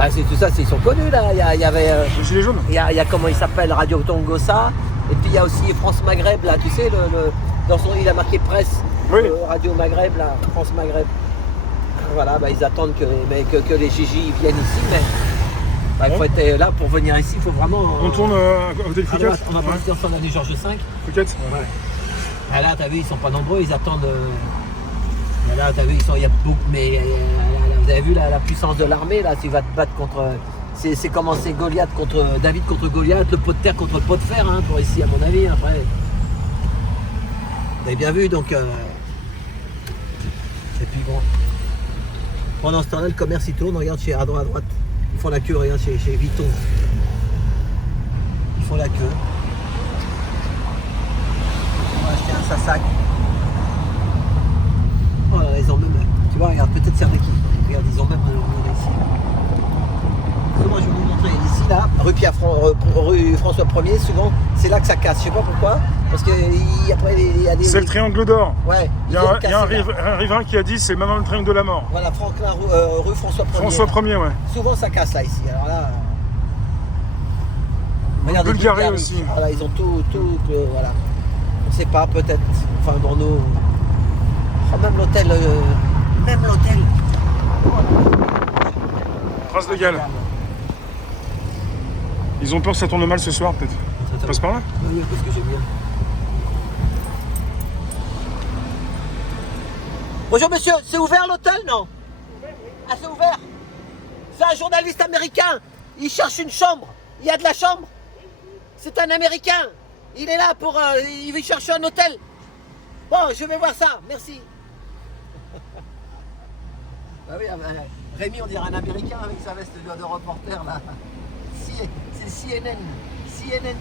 Bah, c'est tout ça, ils sont connus là. Il y avait. Les Gilets jaunes. Il y a comment il s'appelle, Radio Tongossa. Et puis il y a aussi France Maghreb là, tu sais, dans son il a marqué presse. Oui. Radio Maghreb là, France Maghreb. Voilà, bah, ils attendent que les Gigi viennent ici, mais bah, il faut être là pour venir ici, il faut vraiment. On tourne à côté de Fouquet. On va pas rester ensemble à Georges V. Fouquet. Ouais. Ah, là, t'as vu, ils sont pas nombreux, ils attendent. Là, t'as vu, il y a beaucoup, mais vous avez vu la puissance de l'armée là, tu vas te battre contre. C'est commencé Goliath contre David contre Goliath, le pot de terre contre le pot de fer, hein, pour ici à mon avis. Après, vous avez bien vu, donc. Et puis bon. Pendant ce temps-là, le commerce il tourne, regarde à droite. Ils font la queue, regarde chez Vuitton. Ils font la queue. On va acheter un sac. Oh là là, ils ont même. Tu vois, regarde, peut-être c'est avec qui. Regarde, ils ont même ici. Moi je vais vous montrer ici là, rue François 1er, souvent c'est là que ça casse. Je sais pas pourquoi. Parce que après il y a des. C'est le triangle d'or. Ouais. Il y a un riverain qui a dit c'est maintenant le triangle de la mort. Voilà, Franklin, rue François 1er. François 1er, ouais. Souvent ça casse là ici. Alors là. Regardez, Bulgarie aussi. Voilà, ils ont tout voilà. On sait pas, peut-être. Enfin bon nous. Oh, même l'hôtel. Prince de Galles. Ils ont peur que ça tourne mal ce soir, peut-être. Ça passe par là? Oui, parce que j'ai bien. Bonjour monsieur, c'est ouvert l'hôtel, non? Ah, c'est ouvert? C'est un journaliste américain. Il cherche une chambre. Il y a de la chambre? C'est un américain. Il est là pour. Il veut chercher un hôtel. Bon, je vais voir ça. Merci. Ah oui, Rémi, on dirait un américain avec sa veste de reporter là. C'est CNN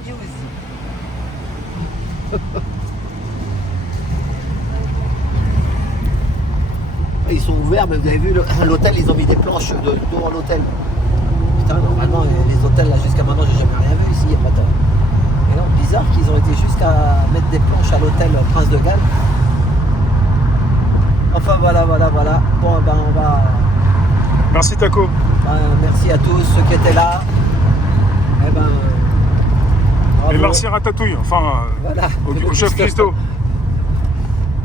News. Ils sont ouverts, mais vous avez vu l'hôtel, ils ont mis des planches devant l'hôtel. Putain, normalement, les hôtels là jusqu'à maintenant, j'ai jamais rien vu ici. Il y a pas de... Mais non, bizarre qu'ils ont été jusqu'à mettre des planches à l'hôtel Prince de Galles. Enfin voilà. Bon, ben on va. Merci Taco. Merci à tous ceux qui étaient là. Eh ben. Et merci Ratatouille, enfin voilà, au chef Christo.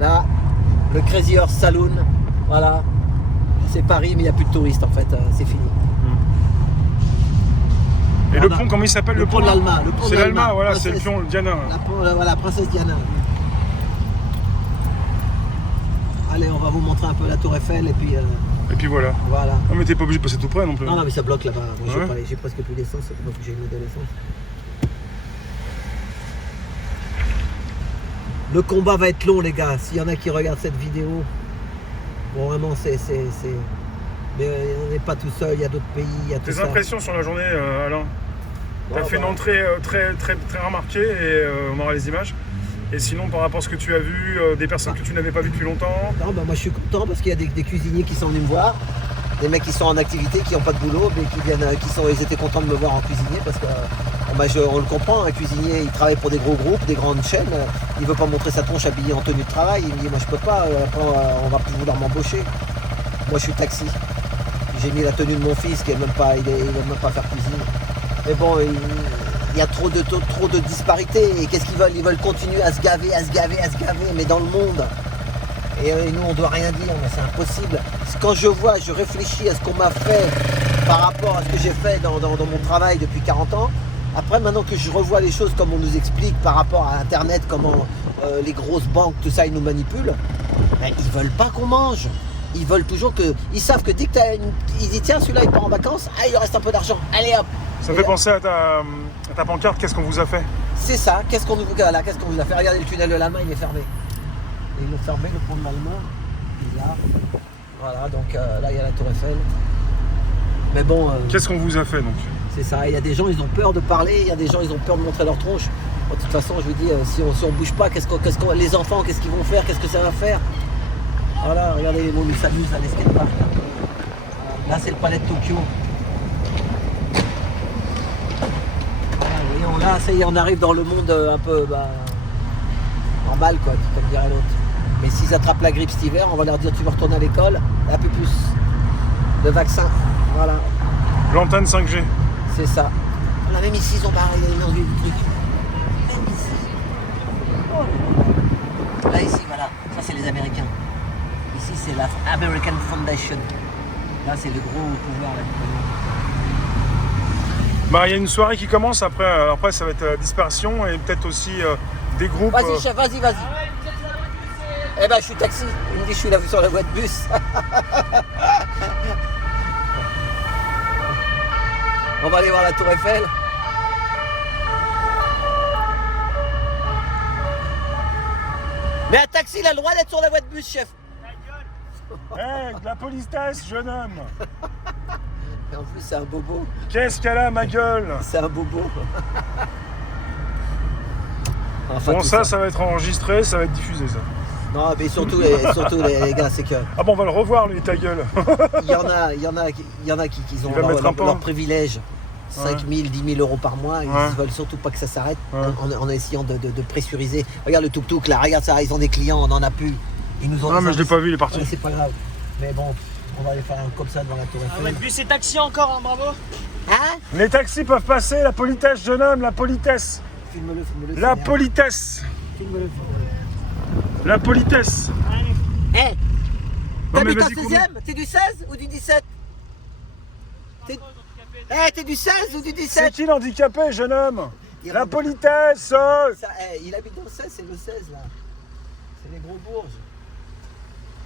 Là, le Crazy Horse Saloon. Voilà. C'est Paris, mais il n'y a plus de touristes en fait. C'est fini. Et le pont, comment il s'appelle le pont de l'Alma. C'est l'Alma, voilà, c'est le pont Diana. Voilà, Princesse Diana. Allez, on va vous montrer un peu la Tour Eiffel et puis. Et puis voilà. Non mais t'es pas obligé de passer tout près non plus. Non, mais ça bloque là-bas. Moi, ouais. j'ai presque plus d'essence, c'est pour que j'ai une de l'essence. Le combat va être long, les gars. S'il y en a qui regardent cette vidéo, bon, vraiment, mais on n'est pas tout seul, il y a d'autres pays, il y a tout ça. Tes impressions sur la journée, Alain? T'as fait une entrée très remarquée et on aura les images. Et sinon, par rapport à ce que tu as vu, des personnes que tu n'avais pas vues depuis longtemps? Non, bah, moi je suis content parce qu'il y a des cuisiniers qui sont venus me voir, des mecs qui sont en activité, qui n'ont pas de boulot, mais ils étaient contents de me voir en cuisinier parce que on le comprend, un cuisinier il travaille pour des gros groupes, des grandes chaînes, il veut pas montrer sa tronche habillée en tenue de travail, il me dit moi je peux pas, on va plus vouloir m'embaucher. Moi je suis taxi. J'ai mis la tenue de mon fils qui est même pas, il aime même pas faire cuisine. Mais bon, il y a trop de disparités et qu'est-ce qu'ils veulent? Ils veulent continuer à se gaver, mais dans le monde. Et nous on doit rien dire, mais c'est impossible. Quand je réfléchis à ce qu'on m'a fait par rapport à ce que j'ai fait dans mon travail depuis 40 ans, après maintenant que je revois les choses comme on nous explique par rapport à internet, comment les grosses banques, tout ça ils nous manipulent, ben, ils veulent pas qu'on mange. Ils veulent toujours que. Ils savent que dès que ils disent tiens celui-là il part en vacances, il lui reste un peu d'argent, allez hop. Ça fait penser à ta pancarte, qu'est-ce qu'on vous a fait? C'est ça, qu'est-ce qu'on vous a fait? Regardez le tunnel de l'Allemagne, il est fermé. Et ils l'ont fermé, le pont de l'Allemagne. Bizarre. Voilà, donc là il y a la Tour Eiffel. Mais bon. Qu'est-ce qu'on vous a fait donc? C'est ça, il y a des gens ils ont peur de parler, il y a des gens ils ont peur de montrer leur tronche. De toute façon, je vous dis, si on bouge pas, les enfants, qu'est-ce qu'ils vont faire? Qu'est-ce que ça va faire? Voilà, regardez les mômes, ils s'amusent à l'escatepark. Là, c'est le palais de Tokyo. Voilà, voyons, là, ça y est, on arrive dans le monde un peu normal, quoi, comme dirait l'autre. Mais s'ils attrapent la grippe cet hiver, on va leur dire tu vas retourner à l'école, la plus. Le vaccin, voilà. L'antenne 5G. C'est ça. Là, même ici, ils ont barré les noms du truc. Même ici. Oh. Là, ici, voilà. Ça, c'est les Américains. Ici, c'est la American Foundation. Là, c'est le gros pouvoir. Là. Bah, il y a une soirée qui commence, après ça va être la dispersion et peut-être aussi des groupes. Vas-y, chef, vas-y. Eh ben, je suis taxi. Il me dit, je suis là sur la voie de bus. On va aller voir la Tour Eiffel. Mais un taxi, il a le droit d'être sur la voie de bus, chef. Hey, de la politesse, jeune homme. Et en plus, c'est un bobo. Qu'est-ce qu'elle a, ma gueule? C'est un bobo. Enfin, bon, tout ça va être enregistré, ça va être diffusé, ça. Non, mais surtout les gars, c'est que Ah bon, on va le revoir, lui, ta gueule. il y en a qui ont va mettre un pan. leur privilège. 5 000, 10 000 euros par mois, ils veulent surtout pas que ça s'arrête en essayant de pressuriser. Regarde le tuk-tuk là, regarde ça, ils ont des clients, on en a plus. Ils nous ont Non, mais je l'ai pas vu, il est parti. Ouais, c'est pas grave. Mais bon, on va aller faire un comme ça devant la Tour Eiffel. Ouais, bus et taxi encore, hein, bravo. Hein? Les taxis peuvent passer, la politesse, jeune homme, la politesse. Filme-le. La politesse. Filme-le. La politesse. Eh! Non, mais T'habites en vas-y, combien 16e? T'es du 16 ou du 17? T'es du 16 ou du C'est 17? qui l'handicapé, jeune homme? Il La rentre- politesse. Ça, il habite dans le 16, c'est le 16 là. C'est les gros bourges.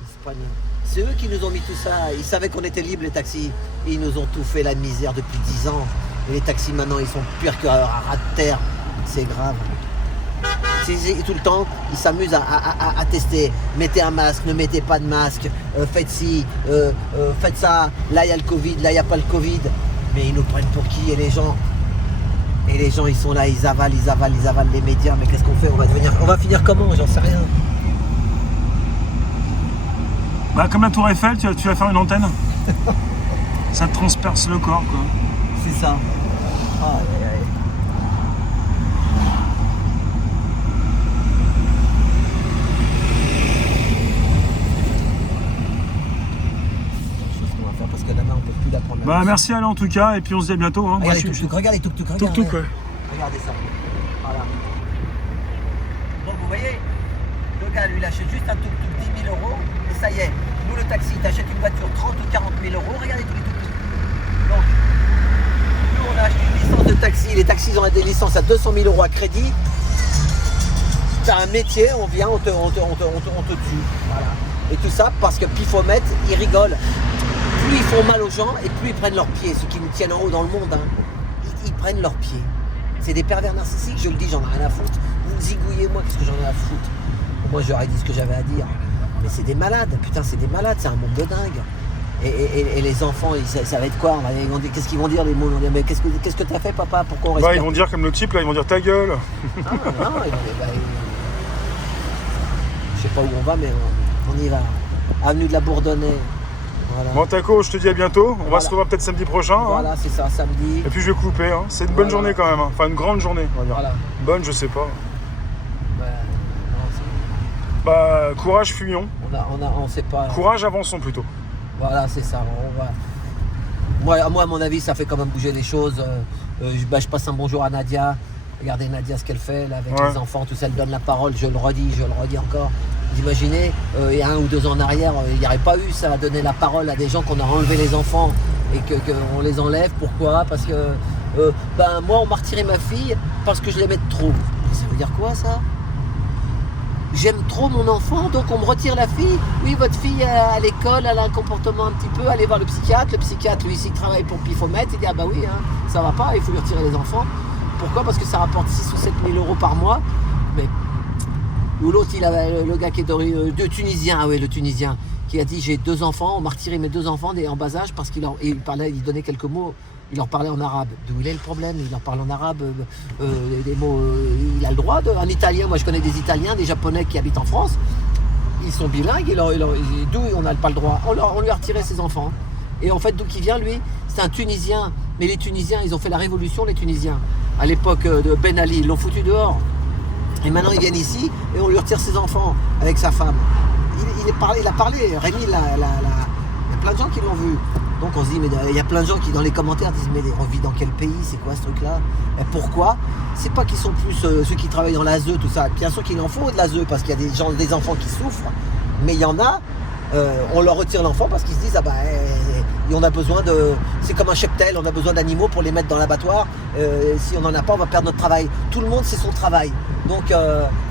Espagnols. C'est eux qui nous ont mis tout ça. Ils savaient qu'on était libres les taxis. Et ils nous ont tout fait la misère depuis 10 ans. Et les taxis maintenant ils sont pires qu'un rat de terre. C'est grave. Tout le temps, ils s'amusent à tester. Mettez un masque, ne mettez pas de masque. Faites ci, faites ça. Là il y a le Covid, là il n'y a pas le Covid. Mais ils nous prennent pour qui? Et les gens, ils sont là, ils avalent les médias. Mais qu'est-ce qu'on fait? On va finir comment? J'en sais rien. Bah, comme la Tour Eiffel, tu vas faire une antenne. Ça te transperce le corps, quoi. C'est ça. Aïe. On va faire parce que là-bas on peut plus la prendre. Bah, merci Alain en tout cas, et puis on se dit à bientôt. Hein. Moi, Regarde les tuk-tuk, regarde les tuk-tuk, regarde. Tuk-tuk, ouais. Regardez ça. Voilà. Donc vous voyez, le gars lui il achète juste un tuk-tuk 10 000 euros et ça y est. Nous le taxi, t'achètes une voiture 30 ou 40 000 euros, regardez tous les tuk-tuk. Donc, nous on a acheté une licence de taxi, les taxis ont des licences à 200 000 euros à crédit. T'as un métier, on vient, on te tue. Voilà. Et tout ça parce que Pifomètre, ils rigolent. Plus ils font mal aux gens et plus ils prennent leurs pieds, ceux qui nous tiennent en haut dans le monde. Hein. Ils prennent leurs pieds. C'est des pervers narcissiques, je le dis, j'en ai rien à foutre. Vous me zigouillez, moi, qu'est-ce que j'en ai à foutre? Moi, j'aurais dit ce que j'avais à dire. Mais c'est des malades, putain, c'est des malades, c'est un monde de dingue. Et les enfants, ça va être quoi? Qu'est-ce qu'ils vont dire les mots? Ils vont dire, mais qu'est-ce que t'as fait, papa? Pourquoi on respire? Bah, ils vont dire comme le type là, ils vont dire ta gueule. Non, je sais pas où on va, mais on y va. Avenue de la Bourdonnais. Voilà. Bon, Taco, je te dis à bientôt. On va se revoir peut-être samedi prochain. Voilà, Hein. c'est ça, samedi. Et puis je vais couper. Hein. C'est une bonne journée quand même. Hein. Enfin, une grande journée, on va dire. Voilà. Bonne, je sais pas. Ouais, non, Bah, courage, fuyons. on sait pas. Courage, avançons plutôt. Voilà, c'est ça. Moi, à mon avis, ça fait quand même bouger les choses. Je passe un bonjour à Nadia. Regardez Nadia ce qu'elle fait là, avec les enfants, tout ça, elle donne la parole, je le redis encore. Vous imaginez, il y a 1 ou 2 ans en arrière, il n'y aurait pas eu ça, à donner la parole à des gens qu'on a enlevé les enfants et qu'on les enlève. Pourquoi? Parce que moi, on m'a retiré ma fille parce que je l'aimais trop. Ça veut dire quoi ça? J'aime trop mon enfant, donc on me retire la fille. Oui, votre fille à l'école, elle a un comportement un petit peu, allez voir le psychiatre. Le psychiatre, lui, s'il travaille pour Pifomètre, il dit, ah bah oui, hein, ça va pas, il faut lui retirer les enfants. Pourquoi? Parce que ça rapporte 6 ou 7 000 euros par mois. Mais... Ou l'autre, il avait le gars qui est de Tunisien, ah oui, le Tunisien, qui a dit, j'ai 2 enfants, on m'a retiré mes 2 enfants en bas âge parce qu'il il donnait quelques mots. Il leur parlait en arabe. D'où il est le problème? Il leur parle en arabe, des mots. Il a le droit de. En italien, moi je connais des Italiens, des Japonais qui habitent en France. Ils sont bilingues. D'où on n'a pas le droit? On lui a retiré ses enfants. Et en fait, d'où il vient lui? C'est un Tunisien. Mais les Tunisiens, ils ont fait la révolution, les Tunisiens. À l'époque de Ben Ali, ils l'ont foutu dehors. Et maintenant, ils viennent ici et on lui retire ses enfants avec sa femme. Il a parlé. Rémi, il y a plein de gens qui l'ont vu. Donc on se dit, mais il y a plein de gens qui dans les commentaires disent, mais on vit dans quel pays, c'est quoi ce truc-là? Et pourquoi? C'est pas qu'ils sont plus ceux qui travaillent dans l'ASE, tout ça. Bien sûr qu'il en faut de l'ASE, parce qu'il y a des enfants qui souffrent, mais il y en a, on leur retire l'enfant parce qu'ils se disent, ah bah, on a besoin de... C'est comme un cheptel, on a besoin d'animaux pour les mettre dans l'abattoir. Si on n'en a pas, on va perdre notre travail. Tout le monde, c'est son travail. Donc,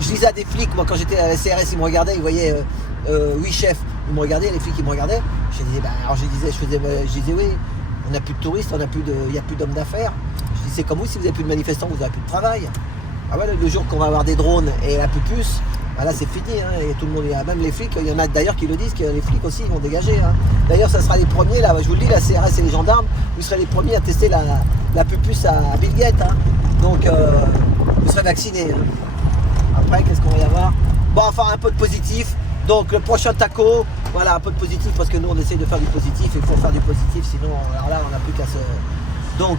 je disais à des flics, moi, quand j'étais à la CRS, ils me regardaient, ils voyaient, oui, chef, ils me regardaient, les flics, ils me regardaient. Je disais, bah, alors je disais, oui, on n'a plus de touristes, il n'y a plus d'hommes d'affaires. Je dis, c'est comme vous, si vous n'avez plus de manifestants, vous n'aurez plus de travail. Ah ouais, le jour qu'on va avoir des drones et la pupuce, bah là c'est fini, hein, et tout le monde, même les flics, il y en a d'ailleurs qui le disent, que les flics aussi ils vont dégager. Hein. D'ailleurs ça sera les premiers, là, je vous le dis, la CRS et les gendarmes, vous serez les premiers à tester la pupuce à Bill Gates. Hein. Donc vous serez vaccinés. Hein. Après, qu'est-ce qu'on va y avoir? Bon, enfin un peu de positif. Donc le prochain taco, voilà, un peu de positif, parce que nous on essaye de faire du positif, et il faut faire du positif, sinon alors là on n'a plus qu'à se... Donc,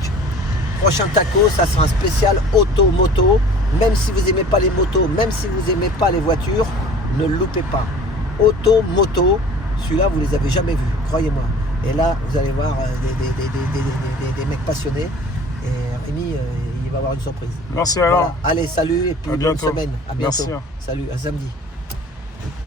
prochain taco, ça sera un spécial auto-moto. Même si vous n'aimez pas les motos, même si vous n'aimez pas les voitures, ne le loupez pas. Auto-moto, celui-là vous les avez jamais vus, croyez-moi. Et là, vous allez voir des mecs passionnés. Et Rémi, il va avoir une surprise. Merci alors. Voilà. Allez, salut et puis à bonne bientôt. semaine. À bientôt. Merci. Salut, à samedi.